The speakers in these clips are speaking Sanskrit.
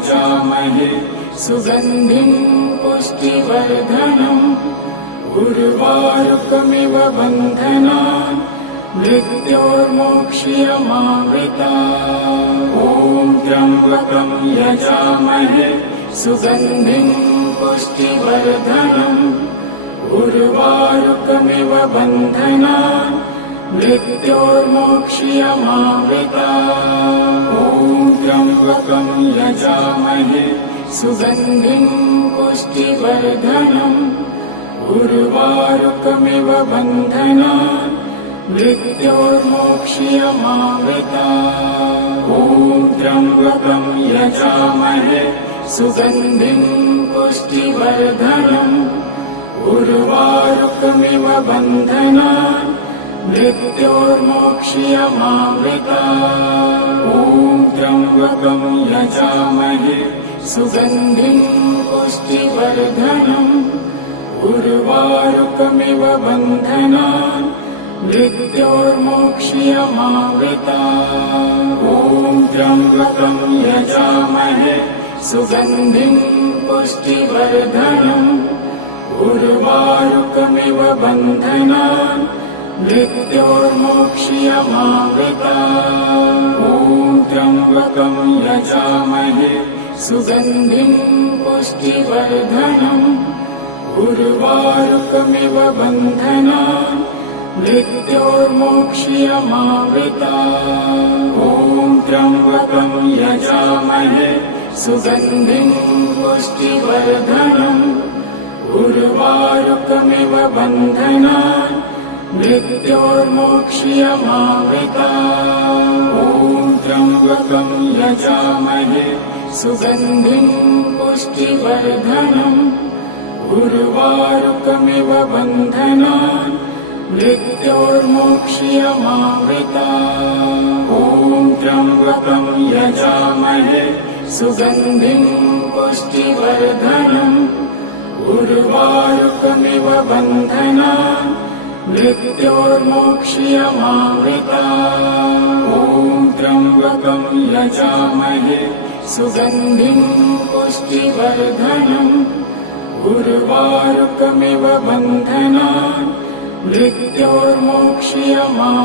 यजामहे सुगन्धिं पुष्टिवर्धनम् उर्वारुकमिव बन्धनान् मृत्योर्मोक्ष्यमामृतात्। ॐ त्र्यम्बकं यजामहे सुगन्धिं पुष्टिवर्धनम् उर्वारुकमिव बन्धनान् मृत्योर्मोक्ष्यमामृतात्। ॐ त्र्यम्बकं यजामहे सुगन्धिं पुष्टिवर्धनम् उर्वारुकमिव बन्धनान् मृत्योर्मोक्ष्यमामृतात्। ॐ त्र्यम्बकं यजामहे सुगन्धिं पुष्टिवर्धनम् उर्वारुकमिव बन्धनान् मृत्योर्मोक्ष्यमामृतात्। ॐ त्र्यम्बकं यजामहे सुगन्धिं पुष्टिवर्धनम् उर्वारुकमिव बन्धनान् मृत्योर्मोक्ष्यमामृतात्। ॐ त्र्यम्बकं यजामहे सुगन्धिं पुष्टिवर्धनम् उर्वारुकमिव बन्धनान् मृत्योर्मोक्ष्यमामृतात्। ॐ त्र्यम्बकं यजामहे सुगन्धिं पुष्टिवर्धनम् उर्वारुकमिव बन्धनान् मृत्योर्मोक्ष्यमामृतात्। ॐ त्र्यम्बकं यजामहे सुगन्धिं पुष्टिवर्धनम् उर्वारुकमिव बन्धनान् मृत्योर्मोक्ष्यमामृतात्। ॐ त्र्यम्बकं यजामहे सुगन्धिं पुष्टिवर्धनम् उर्वारुकमिव बन्धनान् मृत्योर्मोक्ष्यमामृतात्। ॐ त्र्यम्बकं यजामहे सुगन्धिं पुष्टिवर्धनम् उर्वारुकमिव बन्धनान् मृत्योर्मोक्ष्यमामृतात्। ॐ त्र्यम्बकं यजामहे सुगन्धिं पुष्टिवर्धनम् उर्वारुकमिव बन्धनान् मृत्योर्मोक्ष्यमामृतात्।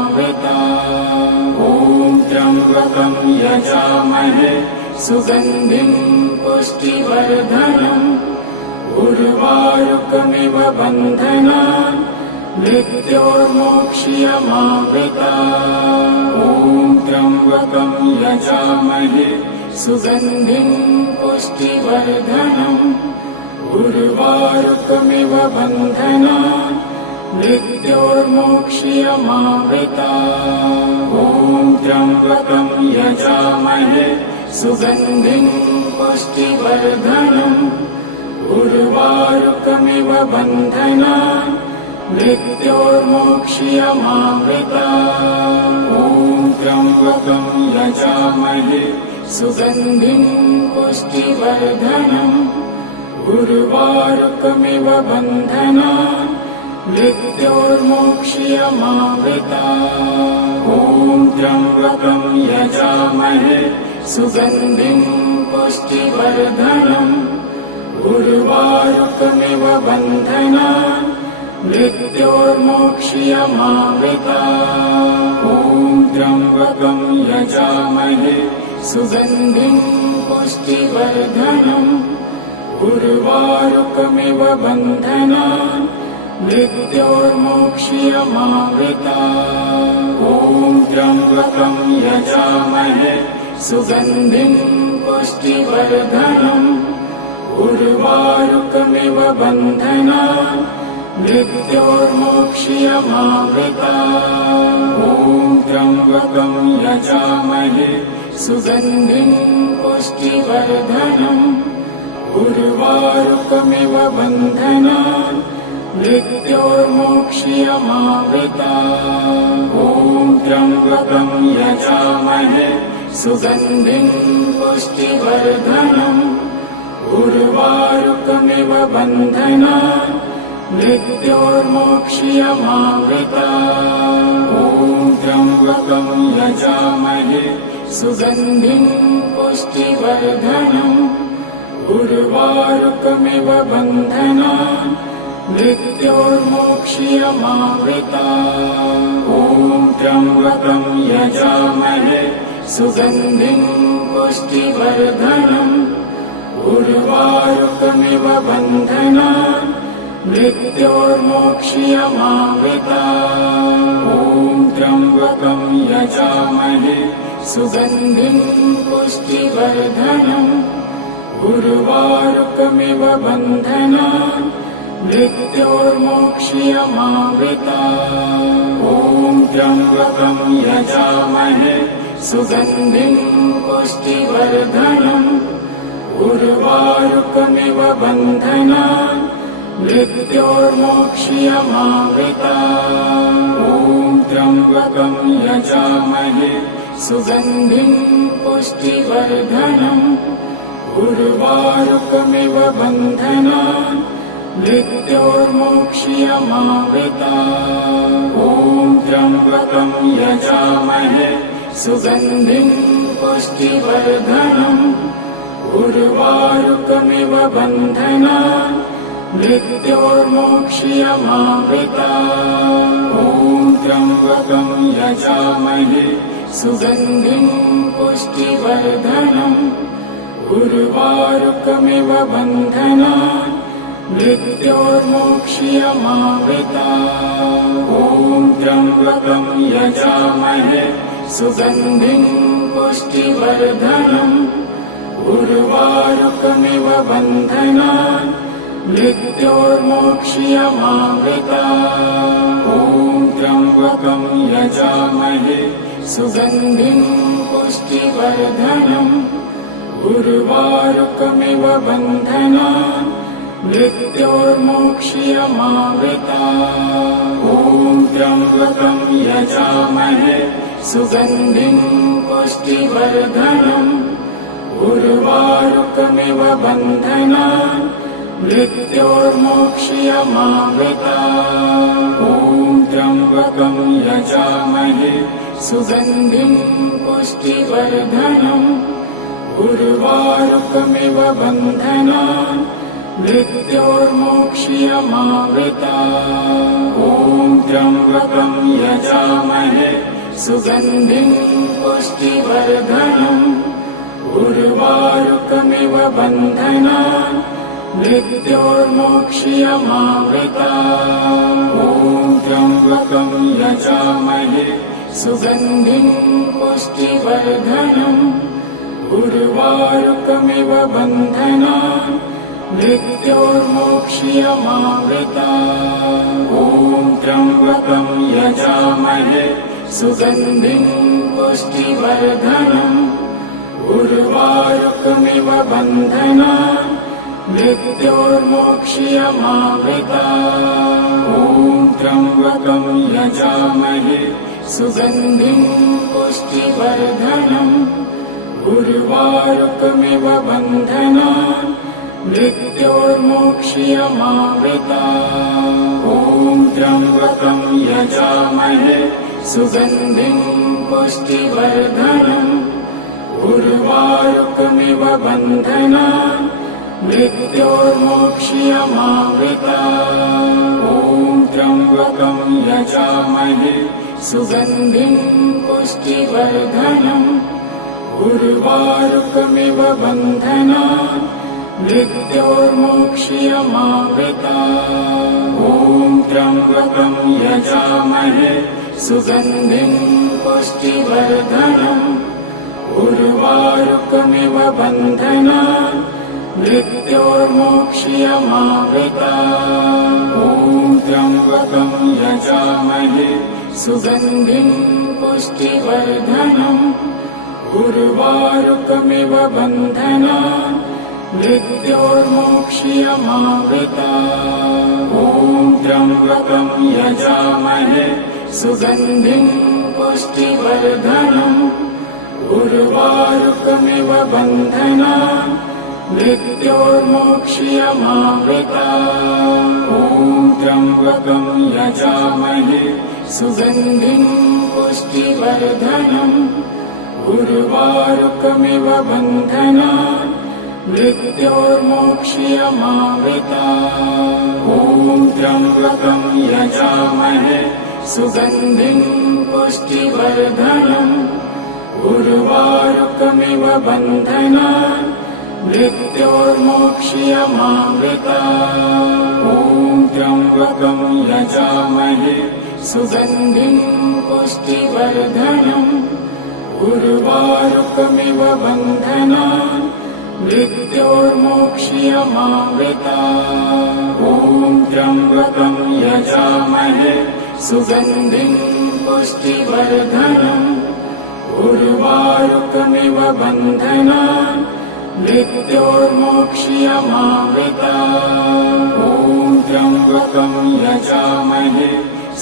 ॐ त्र्यम्बकं यजामहे सुगन्धिं पुष्टिवर्धनम् उर्वारुकमिव बन्धनान् मृत्योर्मोक्ष्यमामृतात्। ॐ त्र्यम्बकं यजामहे सुगन्धिं पुष्टिवर्धनम् उर्वारुकमिव बन्धनान् मृत्योर्मोक्ष्यमामृतात्। ॐ त्र्यम्बकं यजामहे सुगन्धिं पुष्टिवर्धनम् उर्वारुकमिव बन्धनान् मृत्योर्मोक्ष्यमामृतात्। ॐ त्र्यम्बकं यजामहे सुगन्धिं पुष्टिवर्धनम् उर्वारुकमिव बन्धनान् मृत्योर्मोक्ष्यमामृतात्। ॐ त्र्यम्बकं यजामहे सुगन्धिं पुष्टिवर्धनम् उर्वारुकमिव बन्धनान् मृत्योर्मोक्ष्यमामृतात्। ॐ त्र्यम्बकं यजामहे सुगन्धिं पुष्टिवर्धनम् उर्वारुकमिव बन्धनान् मृत्योर्मोक्ष्यमामृतात्। ॐ त्र्यम्बकं यजामहे सुगन्धिं पुष्टिवर्धनम् उर्वारुकमिव बन्धनान् मृत्योर्मोक्ष्यमामृतात्। ॐ त्र्यम्बकं यजामहे सुगन्धिं पुष्टिवर्धनम् उर्वारुकमिव बन्धनान् मृत्योर्मोक्ष्यमामृतात्। ॐ त्र्यम्बकं यजामहे सुगन्धिं पुष्टिवर्धनम् उर्वारुकमिव बन्धनान् मृत्योर्मोक्ष्यमामृतात्। ॐ त्र्यम्बकं यजामहे सुगन्धिं पुष्टिवर्धनम् उर्वारुकमिव बन्धनान् मृत्योर्मोक्ष्यमावृतात्। ॐ त्र्यम्बकं यजामहे सुगन्धिं पुष्टिवर्धनम् उर्वारुकमिव बन्धनान् मृत्योर्मोक्ष्यमावृतात्। ॐ त्र्यम्बकं यजामहे सुगन्धिं पुष्टिवर्धनम् उर्वारुकमिव बन्धनान् मृत्योर्मोक्ष्यमावृतात्। ॐ त्र्यम्बकं यजामहे सुगन्धिं पुष्टिवर्धनम् उर्वारुकमिव बन्धनान् मृत्योर्मोक्ष्यमावृतात्। ॐ त्र्यम्बकं यजामहे सुगन्धिं पुष्टिवर्धनम् उर्वारुकमिव बन्धनान् मृत्योर्मोक्ष्यमावृतात्। ॐ त्र्यम्बकं यजामहे सुगन्धिं पुष्टिवर्धनम् उर्वारुकमिव बन्धनान् मृत्योर्मोक्ष्यमावृतात्। ॐ त्र्यम्बकं यजामहे सुगन्धिं पुष्टिवर्धनम् उर्वारुकमिव बन्धनान् मृत्योर्मोक्ष्यमावृतात्। ॐ त्र्यम्बकं यजामहे सुगन्धिं पुष्टिवर्धनम् उर्वारुकमिव बन्धनान् मृत्योर्मोक्ष्यमावृतात्। ॐ त्र्यम्बकं यजामहे सुगन्धिं पुष्टिवर्धनम् उर्वारुकमिव बन्धनान् मृत्योर्मोक्ष्यमावृतात्। ॐ त्र्यम्बकं यजामहे सुगन्धिं पुष्टिवर्धनम् उर्वारुकमिव बन्धनान् मृत्योर्मोक्ष्यमावृतात्। ॐ त्र्यम्बकं यजामहे सुगन्धिं पुष्टिवर्धनम् उर्वारुकमिव बन्धनान् मृत्योर्मोक्ष्यमावृतात्। ॐ त्र्यम्बकं यजामहे सुगन्धिं पुष्टिवर्धनम् उर्वारुकमिव बन्धनान् मृत्योर्मोक्ष्यमावृतात्। ॐ त्र्यम्बकं यजामहे सुगन्धिं पुष्टिवर्धनम् उर्वारुकमिव बन्धनान् मृत्योर्मोक्ष्यमावृतात्। ॐ त्र्यम्बकं यजामहे सुगन्धिं पुष्टिवर्धनम् उर्वारुकमिव बन्धनान् मृत्योर्मोक्ष्यमावृतात्। ॐ त्र्यम्बकं यजामहे सुगन्धिं पुष्टिवर्धनम् उर्वारुकमिव बन्धनान् मृत्योर्मोक्ष्यमावृतात्। ॐ त्र्यम्बकं यजामहे सुगन्धिं पुष्टिवर्धनम् उर्वारुकमिव बन्धनान् मृत्योर्मोक्ष्यमावृतात्। ॐ त्र्यम्बकं यजामहे सुगन्धिं पुष्टिवर्धनम् उर्वारुकमिव बन्धनान् मृत्योर्मोक्ष्यमावृतात्। ॐ त्र्यम्बकं यजामहे सुगन्धिं पुष्टिवर्धनम् उर्वारुकमिव बन्धनान् मृत्योर्मोक्ष्यमावृतात्। ॐ त्र्यम्बकं यजामहे सुगन्धिं पुष्टिवर्धनम् उर्वारुकमिव बन्धनान् मृत्योर्मोक्ष्यमावृतात्। ॐ त्र्यम्बकं यजामहे सुगन्धिं पुष्टिवर्धनम् उर्वारुकमिव बन्धनान् मृत्योर्मोक्ष्यमावृतात्। ॐ त्र्यम्बकं यजामहे सुगन्धिं पुष्टिवर्धनम् उर्वारुकमिव बन्धनान् मृत्योर्मोक्ष्यमामृतात्। ॐ त्र्यम्बकं यजामहे सुगन्धिं पुष्टिवर्धनम् उर्वारुकमिव बन्धनान् मृत्योर्मोक्ष्यमामृतात्। ॐ त्र्यम्बकं यजामहे सुगन्धिं पुष्टिवर्धनम् उर्वारुकमिव बन्धनान् मृत्योर्मोक्ष्यमामृतात्। ॐ त्र्यम्बकं यजामहे सुगन्धिं पुष्टिवर्धनम् उर्वारुकमिव बन्धनान् मृत्योर्मोक्ष्यमामृतात्। ॐ त्र्यम्बकं यजामहे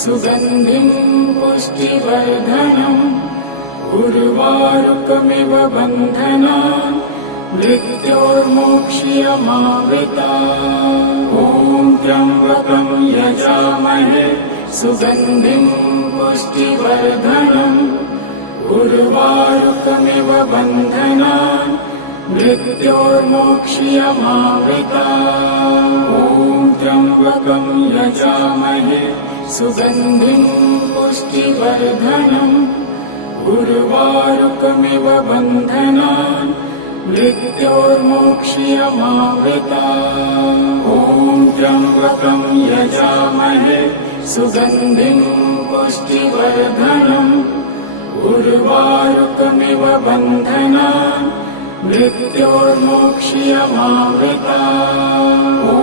सुगन्धिं पुष्टिवर्धनम् उर्वारुकमिव बन्धनान् मृत्योर्मोक्ष्यमामृतात्। ॐ त्र्यम्बकं यजामहे सुगन्धिं पुष्टिवर्धनम् उर्वारुकमिव बन्धनान् मृत्योर्मोक्ष्यमामृतात्। ॐ त्र्यम्बकं यजामहे सुगन्धिं पुष्टिवर्धनम् उर्वारुकमिव बन्धनान् मृत्योर्मोक्ष्यमामृतात्। ॐ त्र्यम्बकं यजामहे सुगन्धिं पुष्टिवर्धनम् उर्वारुकमिव बन्धनान् मृत्योर्मोक्ष्यमामृतात्। ॐ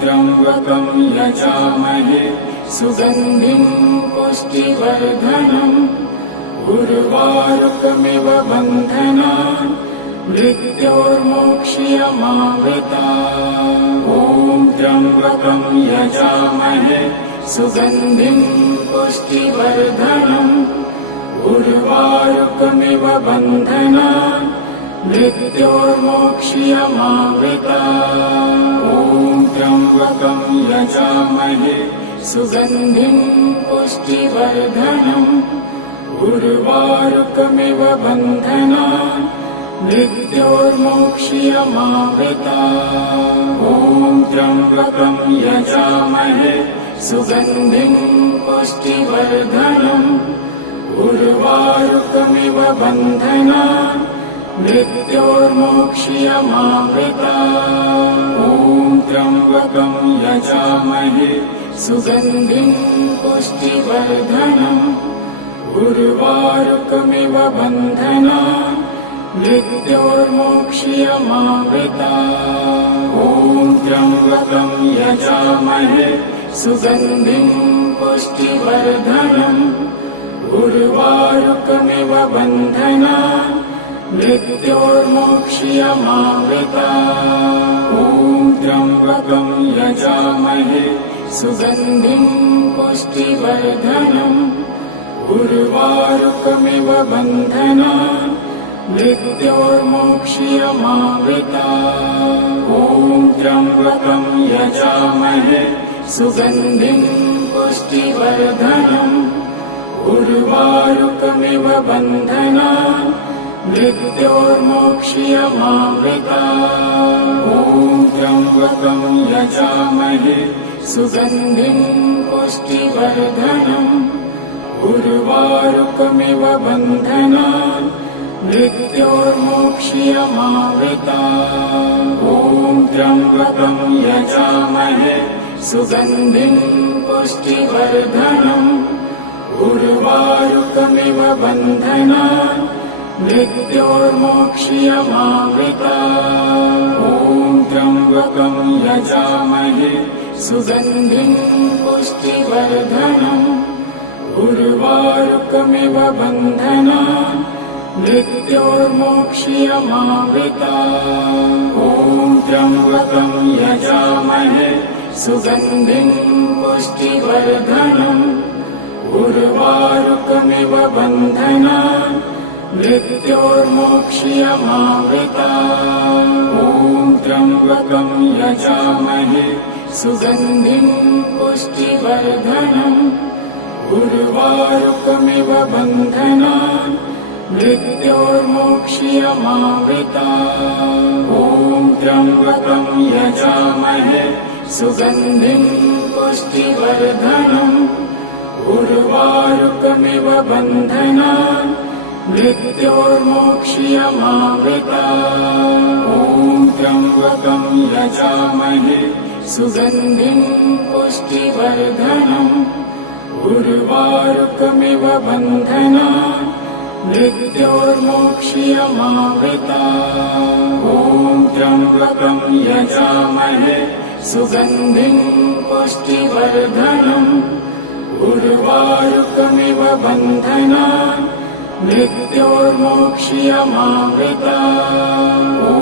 त्र्यम्बकं यजामहे सुगन्धिं पुष्टिवर्धनम् उर्वारुकमिव बन्धनान् मृत्योर्मोक्ष्यमामृतात्। ॐ त्र्यम्बकं यजामहे सुगन्धिं पुष्टिवर्धनम् उर्वारुकमिव बन्धनान् मृत्योर्मोक्ष्यमामृतात्। ॐ त्र्यम्बकं यजामहे सुगन्धिं पुष्टिवर्धनम् उर्वारुकमिव बन्धनान् मृत्योर्मोक्ष्यमामृतात्। ॐ त्र्यम्बकं यजामहे सुगन्धिं पुष्टिवर्धनम् उर्वारुकमिव बन्धनान् मृत्योर्मोक्ष्यमामृतात्। ॐ त्र्यम्बकं यजामहे सुगन्धिं पुष्टिवर्धनम् उर्वारुकमिव बन्धनान् मृत्योर्मोक्ष्यमामृतात्। ॐ त्र्यम्बकं यजामहे सुगन्धिं पुष्टिवर्धनम् उर्वारुकमिव बन्धनान् मृत्योर्मोक्ष्यमामृतात्। ॐ त्र्यम्बकं यजामहे सुगन्धिं पुष्टिवर्धनम् उर्वारुकमिव बन्धनान् मृत्योर्मोक्ष्यमामृतात्। ॐ त्र्यम्बकं यजामहे सुगन्धिं पुष्टिवर्धनम् उर्वारुकमिव बन्धनान् मृत्योर्मोक्ष्यमामृतात्। ॐ त्र्यम्बकं यजामहे सुगन्धिं पुष्टिवर्धनम् उर्वारुकमिव बन्धनान् मृत्योर्मोक्ष्यमामृतात्। ॐ त्र्यम्बकं यजामहे सुगन्धिं पुष्टिवर्धनम् उर्वारुकमिव बन्धनान् मृत्योर्मोक्ष्यमामृतात्। ॐ त्र्यम्बकं यजामहे सुगन्धिं पुष्टिवर्धनम् उर्वारुकमिव बन्धनान् मृत्योर्मोक्ष्यमामृतात्। ॐ त्र्यम्बकं यजामहे सुगन्धिं पुष्टिवर्धनम् उर्वारुकमिव बन्धनान् मृत्योर्मोक्ष्यमामृतात्। ॐ त्र्यम्बकं यजामहे सुगन्धिं पुष्टिवर्धनम् उर्वारुकमिव बन्धनान् मृत्योर्मोक्ष्यमामृता। ॐ त्र्यम्बकं यजामहे सुगन्धिं पुष्टिवर्धनम् उर्वारुकमिव बन्धनान् मृत्योर्मोक्ष्यमामृता। ॐ त्र्यम्बकं यजामहे सुगन्धिं पुष्टिवर्धनम् उर्वारुकमिव बन्धनान् मृत्योर्मोक्ष्यमामृता। ॐ त्र्यम्बकं यजामहे सुगन्धिं पुष्टिवर्धनम् उर्वारुकमिव बन्धनान् मृत्योर्मोक्ष्यमामृता। ॐ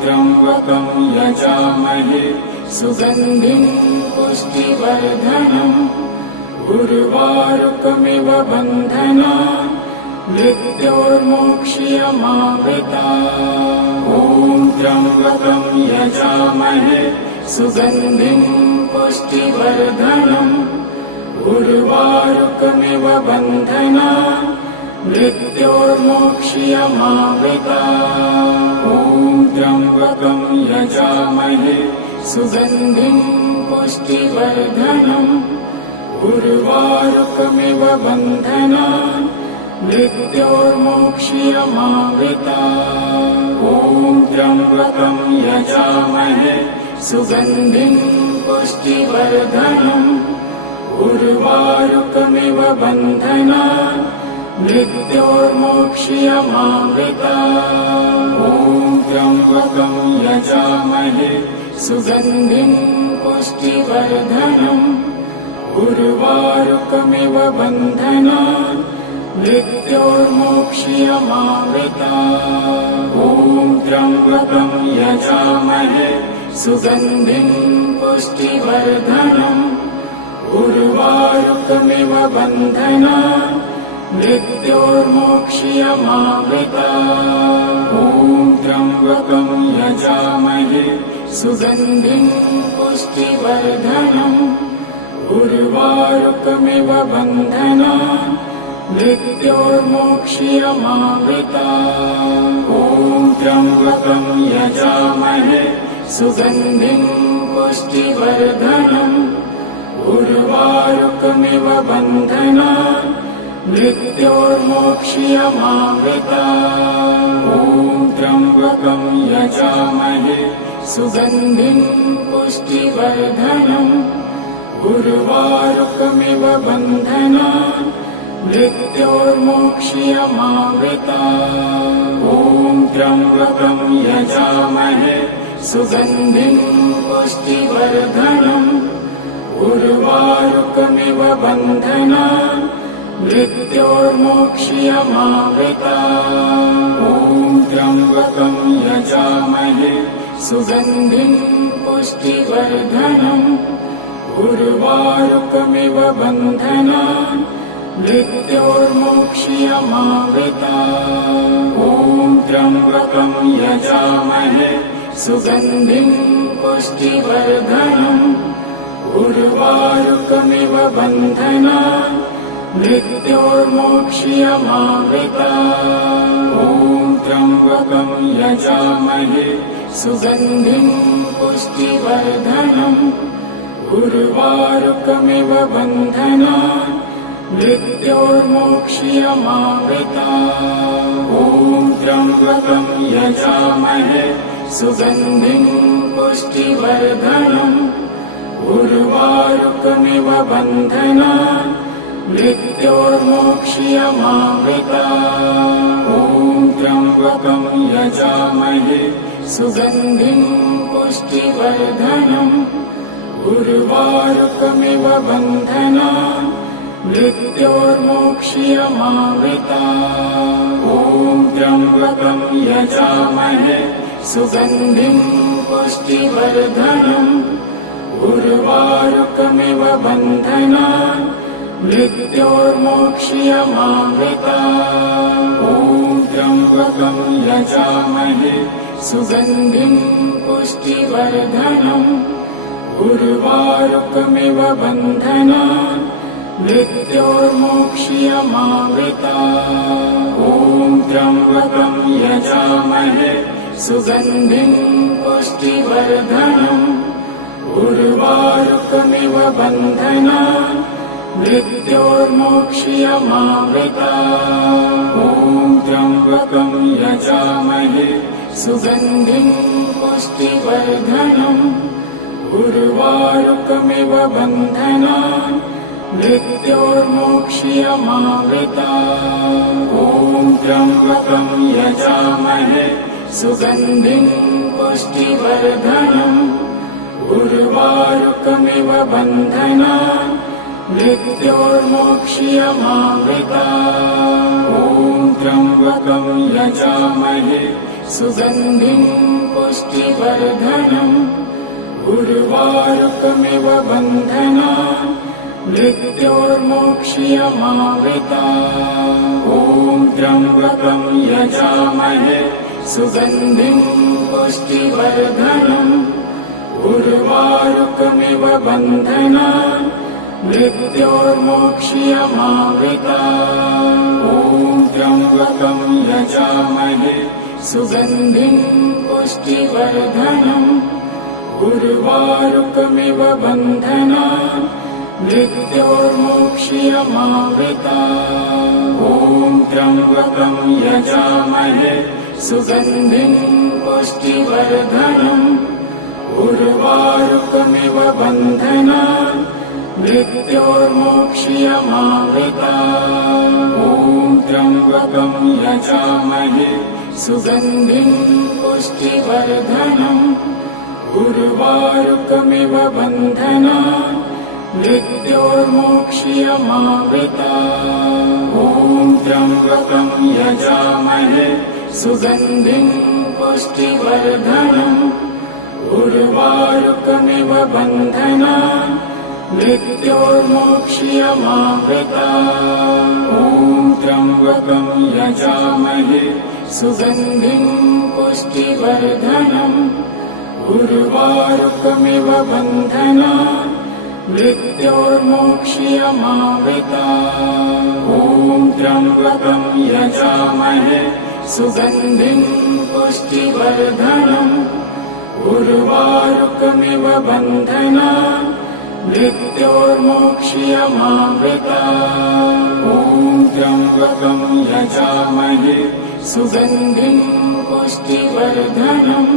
त्र्यम्बकं यजामहे सुगन्धिं पुष्टिवर्धनम् उर्वारुकमिव बन्धनान् मृत्योर्मोक्ष्यमामृता। ॐ त्र्यम्बकं यजामहे सुगन्धिं पुष्टिवर्धनम् उर्वारुकमिव बन्धनान् मृत्योर्मोक्ष्यमामृता। ॐ त्र्यम्बकं यजामहे सुगन्धिं पुष्टिवर्धनम् उर्वारुकमिव बन्धनान् मृत्योर्मोक्ष्यमामृता। ॐ त्र्यम्बकं यजामहे सुगन्धिं पुष्टिवर्धनम् उर्वारुकमिव बन्धनान् मृत्योर्मोक्ष्यमामृता। ॐ त्र्यम्बकं यजामहे सुगन्धिं पुष्टिवर्धनम् उर्वारुकमिव बन्धनान् मृत्योर्मोक्ष्यमामृता। ॐ त्र्यम्बकं यजामहे सुगन्धिं पुष्टिवर्धनम् उर्वारुकमिव बन्धनान् मृत्योर्मोक्ष्यमामृता। ॐ त्र्यम्बकं यजामहे सुगन्धिं पुष्टिवर्धनम् उर्वारुकमिव बन्धनान् मृत्योर्मोक्ष्यमामृता। ॐ त्र्यम्बकं यजामहे सुगन्धिं पुष्टिवर्धनम् उर्वारुकमिव बन्धनान् मृत्योर्मोक्ष्यमामृता। ॐ त्र्यम्बकं यजामहे सुगन्धिं पुष्टिवर्धनम् उर्वारुकमिव बन्धनान् मृत्योर्मोक्ष्यमामृता। ॐ त्र्यम्बकं यजामहे सुगन्धिं पुष्टिवर्धनम् उर्वारुकमिव बन्धनान् मृत्योर्मोक्ष्यमामृता। ॐ त्र्यम्बकं यजामहे सुगन्धिं पुष्टिवर्धनम् उर्वारुकमिव बन्धनान् मृत्योर्मोक्ष्यमामृता। ॐ त्र्यम्बकं यजामहे सुगन्धिं पुष्टिवर्धनम् उर्वारुकमिव बन्धनान् मृत्योर्मोक्ष्यमामृता। ॐ त्र्यम्बकं यजामहे सुगन्धिं पुष्टिवर्धनम् उर्वारुकमिव बन्धनान् मृत्योर्मोक्ष्यमामृता। ॐ त्र्यम्बकं यजामहे सुगन्धिं पुष्टिवर्धनम् उर्वारुकमिव बन्धनान् मृत्योर्मोक्ष्यमामृता। ॐ त्र्यम्बकं यजामहे सुगन्धिं पुष्टिवर्धनम् उर्वारुकमिव बन्धनान् मृत्योर्मोक्ष्यमामृता। ॐ त्र्यम्बकं यजामहे सुगन्धिं पुष्टिवर्धनम् उर्वारुकमिव बन्धनान् मृत्योर्मोक्ष्यमामृता। ॐ त्र्यम्बकं यजामहे सुगन्धिं पुष्टिवर्धनम् उर्वारुकमिव बन्धनान् मृत्योर्मोक्ष्यमामृता। ॐ यजामहे सुगन्धिं पुष्टिवर्धनम् उर्वारुकमिव बन्धनान् मृत्योर्मोक्ष्यमावृतात् ॐ त्र्यम्बकं यजामहे सुगन्धिं पुष्टिवर्धनम् उर्वारुकमिव बन्धनान् मृत्योर्मोक्ष्यमावृतात् ॐ त्र्यम्बकं यजामहे सुगन्धिं पुष्टिवर्धनम् उर्वारुकमिव बन्धनान् मृत्योर्मोक्ष्यमावृतात् ॐ त्र्यम्बकं यजामहे सुगन्धिं पुष्टिवर्धनम् उर्वारुकमिव बन्धनान् मृत्योर्मोक्ष्यमावृतात् ॐ त्र्यम्बकं यजामहे सुगन्धिं पुष्टिवर्धनम् उर्वारुकमिव बन्धनान् मृत्योर्मोक्ष्यमावृतात् ॐ त्र्यम्बकं यजामहे सुगन्धिं पुष्टिवर्धनम् उर्वारुकमिव बन्धनान् मृत्योर्मोक्ष्यमावृतात् ॐ त्र्यम्बकं यजामहे सुगन्धिं पुष्टिवर्धनम् उर्वारुकमिव बन्धनान् मृत्योर्मोक्ष्यमावृतात् ॐ त्र्यम्बकं यजामहे सुगन्धिं पुष्टिवर्धनम् उर्वारुकमिव बन्धनान् मृत्योर्मोक्ष्यमावृतात् ॐ त्र्यम्बकं यजामहे सुगन्धिं पुष्टिवर्धनम् उर्वारुकमिव बन्धनान् मृत्योर्मोक्ष्यमावृतात् ॐ त्र्यम्बकं यजामहे सुगन्धिं पुष्टिवर्धनम् उर्वारुकमिव बन्धनान् मृत्योर्मोक्ष्यमावृतात् ॐ त्र्यम्बकं यजामहे सुगन्धिं पुष्टिवर्धनम् उर्वारुकमिव बन्धनान् मृत्योर्मोक्ष्यमावृतात् ॐ त्र्यम्बकं यजामहे सुगन्धिं पुष्टिवर्धनम्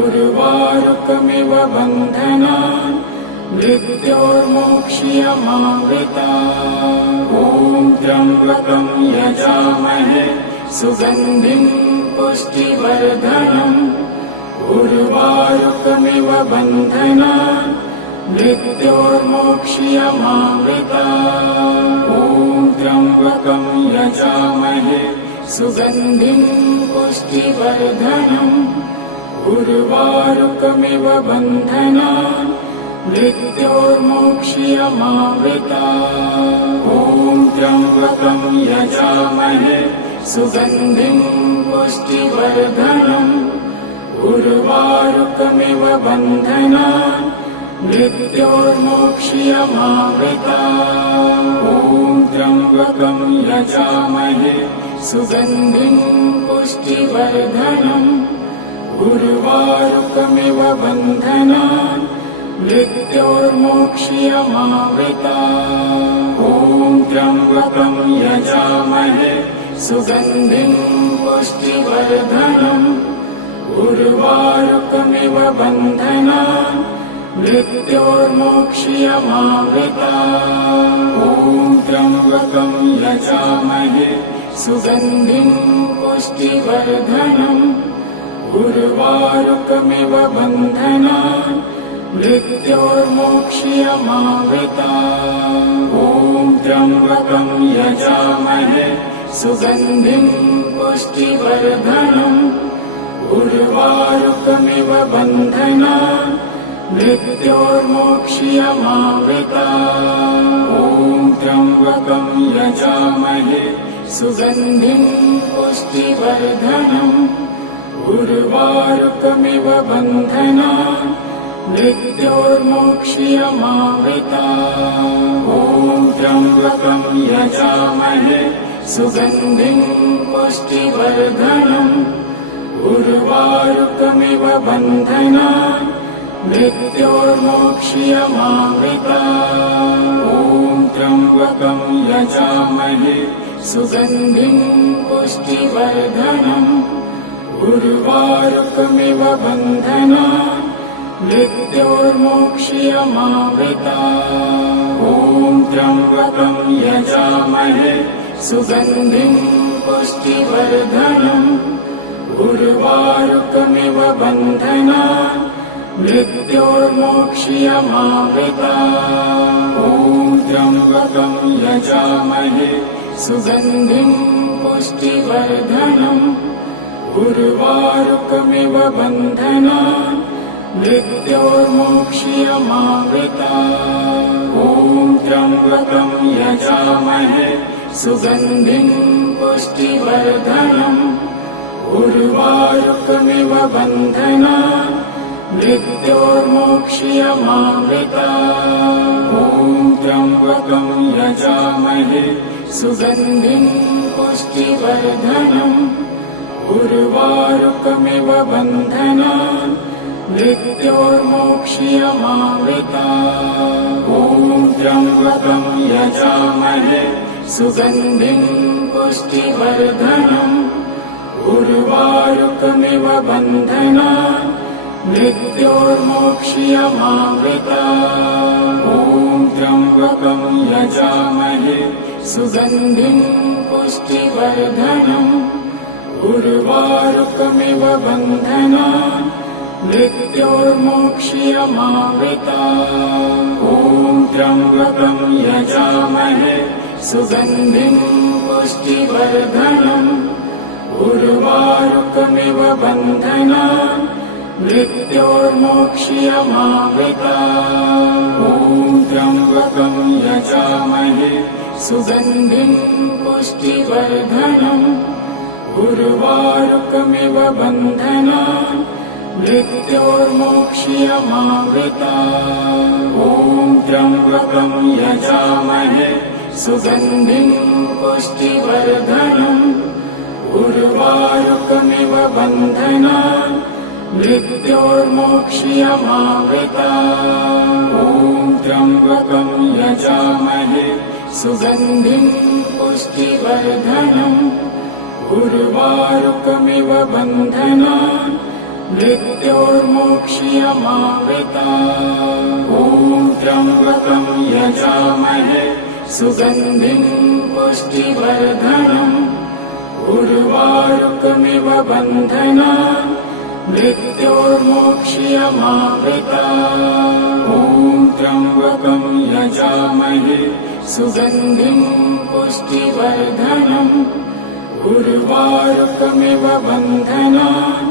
उर्वारुकमिव बन्धनान् मृत्योर्मोक्ष्यमावृतात् ॐ त्र्यम्बकं यजामहे सुगन्धिं पुष्टिवर्धनम् उर्वारुकमिव बन्धनान् मृत्योर्मोक्ष्यमावृतात् ॐ त्र्यम्बकं यजामहे सुगन्धिं पुष्टिवर्धनम् उर्वारुकमिव बन्धनान् मृत्योर्मोक्ष्यमावृतात् ॐ त्र्यम्बकं यजामहे सुगन्धिं पुष्टिवर्धनम् उर्वारुकमिव बन्धनान् मृत्योर्मोक्ष्यमावृतात् ॐ त्र्यम्बकं यजामहे सुगन्धिं पुष्टिवर्धनम् उर्वारुकमिव बन्धनान् मृत्योर्मोक्ष्यमावृतात् ॐ त्र्यम्बकं यजामहे सुगन्धिं पुष्टिवर्धनम् उर्वारुकमिव बन्धनान् मृत्योर्मोक्ष्यमावृतात् ॐ त्र्यम्बकं यजामहे सुगन्धिं पुष्टिवर्धनम् उर्वारुकमिव बन्धनान् मृत्योर्मोक्ष्यमावृतात् ॐ त्र्यम्बकं यजामहे सुगन्धिं पुष्टिवर्धनम् उर्वारुकमिव बन्धनान् मृत्योर्मोक्ष्यमावृतात् ॐ त्र्यम्बकं यजामहे सुगन्धिं पुष्टिवर्धनम् उर्वारुकमिव बन्धनान् मृत्योर्मोक्ष्यमावृतात् ॐ त्र्यम्बकं यजामहे सुगन्धिं पुष्टिवर्धनम् उर्वारुकमिव बन्धनान् मृत्योर्मोक्ष्यमामृतात्। ॐ त्र्यम्बकं यजामहे सुगन्धिं पुष्टिवर्धनम्। उर्वारुकमिव बन्धनान् मृत्योर्मोक्ष्यमामृतात्। ॐ त्र्यम्बकं यजामहे सुगन्धिं पुष्टिवर्धनम्। उर्वारुकमिव बन्धनान् मृत्योर्मोक्ष्यमामृतात्। ॐ त्र्यम्बकं यजामहे सुगन्धिं पुष्टिवर्धनम्। उर्वारुकमिव बन्धनान् मृत्योर्मोक्ष्यमामृतात्। ॐ त्र्यम्बकं यजामहे सुगन्धिं पुष्टिवर्धनम्। उर्वारुकमिव बन्धनान् मृत्योर्मोक्ष्यमामृतात्। ॐ त्र्यम्बकं यजामहे सुगन्धिं पुष्टिवर्धनम्। उर्वारुकमिव बन्धनान् मृत्योर्मोक्ष्यमामृतात्। ॐ त्र्यम्बकं यजामहे सुगन्धिं पुष्टिवर्धनम्। उर्वारुकमिव बन्धनान् मृत्योर्मोक्ष्यमामृतात्। ॐ त्र्यम्बकं यजामहे सुगन्धिं पुष्टिवर्धनम्। उर्वारुकमिव बन्धनान् मृत्योर्मोक्ष्यमामृतात्। ॐ त्र्यम्बकं यजामहे सुगन्धिं पुष्टिवर्धनम्। उर्वारुकमिव बन्धनान् मृत्योर्मोक्ष्यमामृतात्। ॐ त्र्यम्बकं यजामहे सुगन्धिं पुष्टिवर्धनम्। उर्वारुकमिव बन्धनान् मृत्योर्मोक्ष्यमामृतात्। ॐ त्र्यम्बकं यजामहे सुगन्धिं पुष्टिवर्धनम्। उर्वारुकमिव बन्धनान् मृत्योर्मोक्ष्यमामृतात्। ॐ त्र्यम्बकं यजामहे सुगन्धिं पुष्टिवर्धनम्। उर्वारुकमिव बन्धनान् मृत्योर्मोक्ष्यमामृतात्। ॐ त्र्यम्बकं यजामहे सुगन्धिं पुष्टिवर्धनम्। उर्वारुकमिव बन्धनान् मृत्योर्मोक्ष्यमामृतात्। ॐ त्र्यम्बकं यजामहे सुगन्धिं पुष्टिवर्धनम्। उर्वारुकमिव बन्धनान्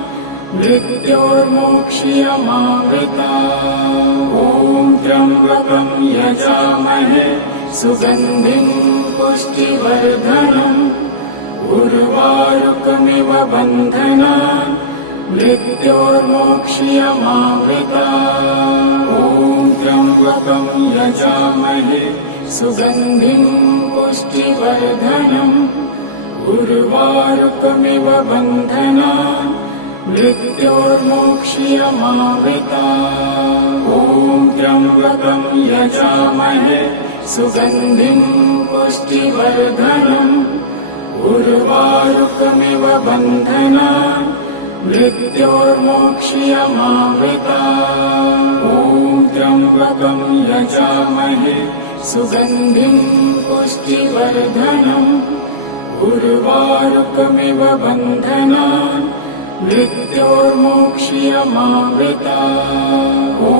मृत्योर्मोक्ष्यमामृतात्। ॐ त्र्यम्बकं यजामहे सुगन्धिं पुष्टिवर्धनम्। उर्वारुकमिव बन्धनान् मृत्योर्मोक्ष्यमामृतात्। ॐ त्र्यम्बकं यजामहे सुगन्धिं पुष्टिवर्धनम्। उर्वारुकमिव बन्धनान् मृत्योर्मोक्ष्यमामृतात्। ॐ त्र्यम्बकं यजामहे सुगन्धिं पुष्टिवर्धनम्। उर्वारुकमिव बन्धनान् मृत्योर्मोक्ष्यमामृतात्। ॐ त्र्यम्बकं यजामहे सुगन्धिं पुष्टिवर्धनम्। उर्वारुकमिव बन्धनान् मृत्योर्मोक्ष्यमामृतात्। ॐ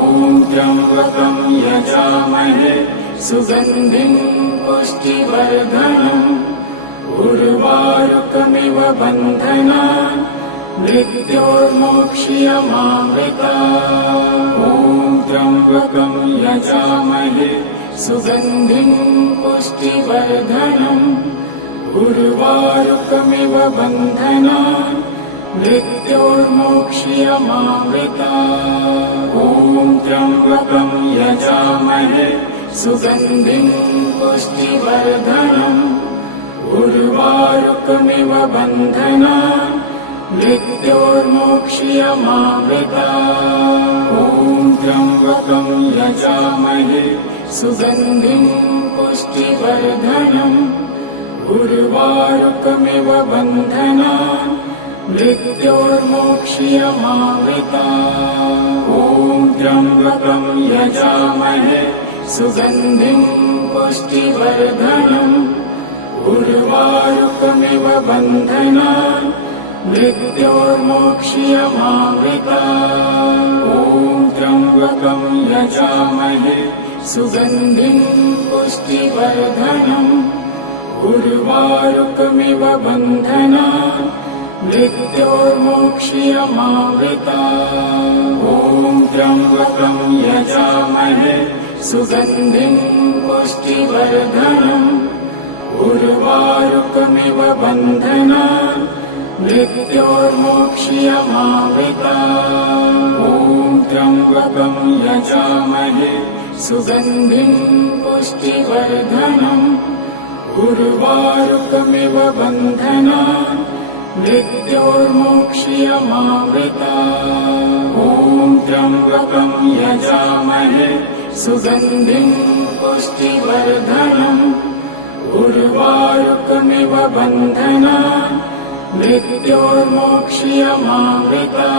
त्र्यम्बकं यजामहे सुगन्धिं पुष्टिवर्धनम्। उर्वारुकमिव बन्धनान् मृत्योर्मोक्ष्यमामृतात्। ॐ त्र्यम्बकं यजामहे सुगन्धिं पुष्टिवर्धनम्। उर्वारुकमिव बन्धनान् मृत्योर्मोक्ष्यमामृतात्। ॐ त्र्यम्बकं यजामहे सुगन्धिं पुष्टिवर्धनम्। उर्वारुकमिव बन्धनान् मृत्योर्मोक्ष्यमामृता। ॐ त्र्यम्बकं यजामहे सुगन्धिं पुष्टिवर्धनम् उर्वारुकमिव बन्धनान् मृत्योर्मोक्ष्यमामृता। ॐ त्र्यम्बकं यजामहे सुगन्धिं पुष्टिवर्धनम् उर्वारुकमिव बन्धनान् मृत्योर्मोक्ष्यमामृता। ॐ त्र्यम्बकं यजामहे सुगन्धिं पुष्टिवर्धनम् उर्वारुकमिव बन्धनान् मृत्योर्मोक्ष्यमामृता। ॐ त्र्यम्बकं यजामहे सुगन्धिं पुष्टिवर्धनम् उर्वारुकमिव बन्धनान् मृत्योर्मोक्ष्यमामृता। ॐ त्र्यम्बकं यजामहे सुगन्धिं पुष्टिवर्धनम् उर्वारुकमिव बन्धनान् मृत्योर्मोक्ष्यमामृता। ॐ त्र्यम्बकं यजामहे सुगन्धिं पुष्टिवर्धनम् उर्वारुकमिव बन्धनान् मृत्योर्मोक्ष्यमामृता।